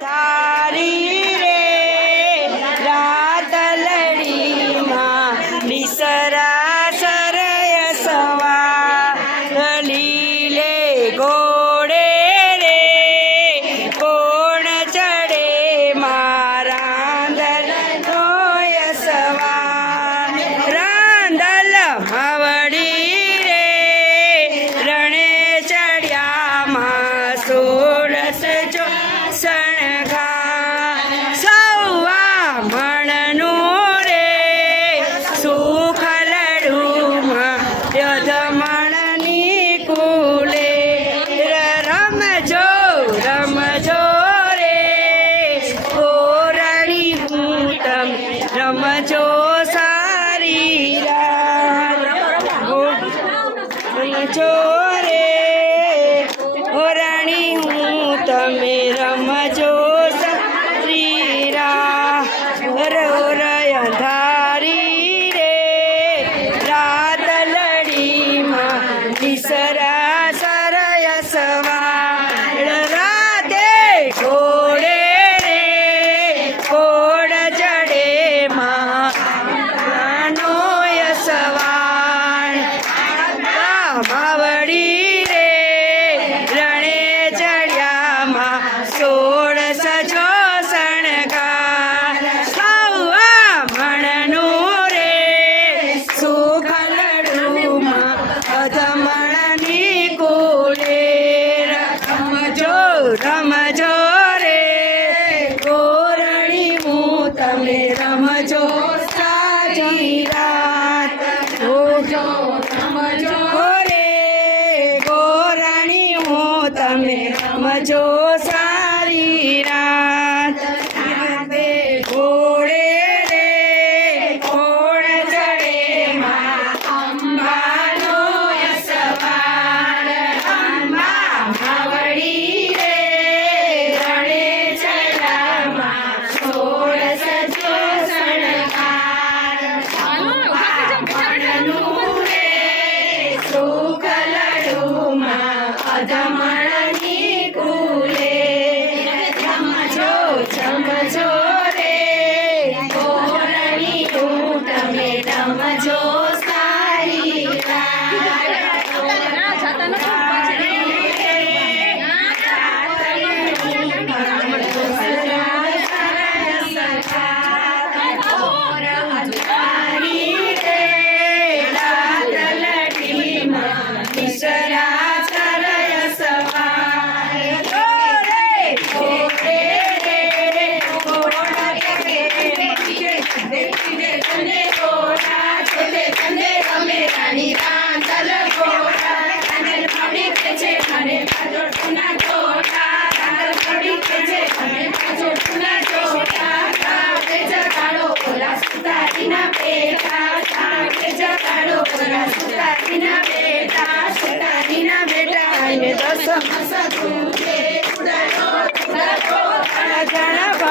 તારી আছো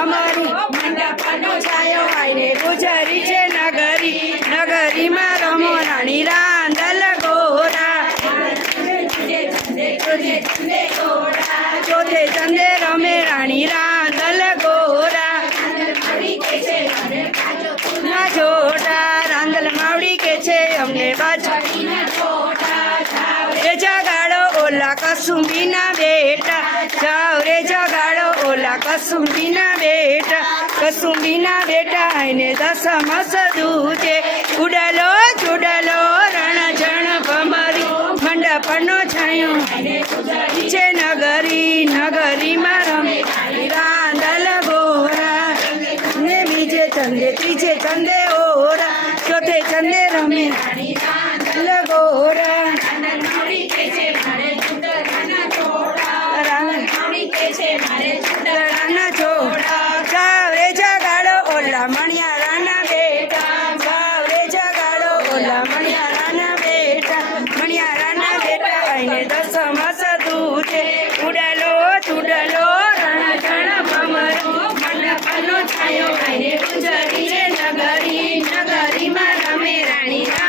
અમારી મંડપનો છાયો આઈને ગુજરી છે નગરી. નગરીમાં રમો રાણી રાંદલ ગોરા ચોથે ચંદે રમે રાણી રાંદલ ગોરા ના છોટા રાંદલ માવડી કે છે અમને બાજુ એ જગાડો ઓલા કસુંબીના બેટા. જાવ રે કસુંબીના બેટા કસુંબીના બેટા એને દસમ સદૂતે ઉડલો ચુડલો રણજણ ભમરી મંડપનો છાયો છે નગરી નગરીમાં રમે રાંદલ ગોરા ને બીજે ચંદે ત્રીજે ચંદે ઓરા ચોથે ચંદે રમે રાંદલ ગોરા નગરીમાં રમે રાણી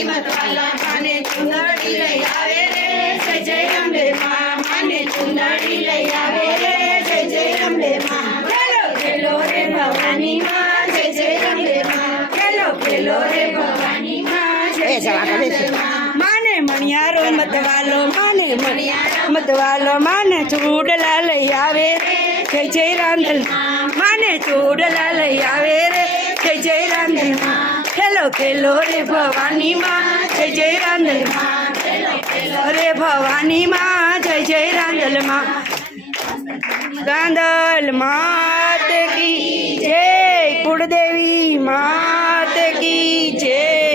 કસુંબી મતવાલા માને ચુંદડી લઈ આવે રે જય જય અંબે માં માને ચુંદડી લઈ આવે રે જય જય અંબે માં. ખેલો ખેલો રે ભવાની માં જય જય અંબે માં. ખેલો ખેલો રે ભવાની માં જય જય અંબે માં. માને મણિયારો મતવાલો માને મણિયારો મતવાલો માને ચૂડલા લઈ આવે રે જય જય રાંધલ માને ચૂડલા લઈ આવે રે જય જય રાંધલ ખેલો ખેલો રે ભવાની માં, જય જય રાંધલ રે ભવાની માં, જય જય રાંધલમાં. રાંધલ માત કી જય, કુળદેવી માત કી જય.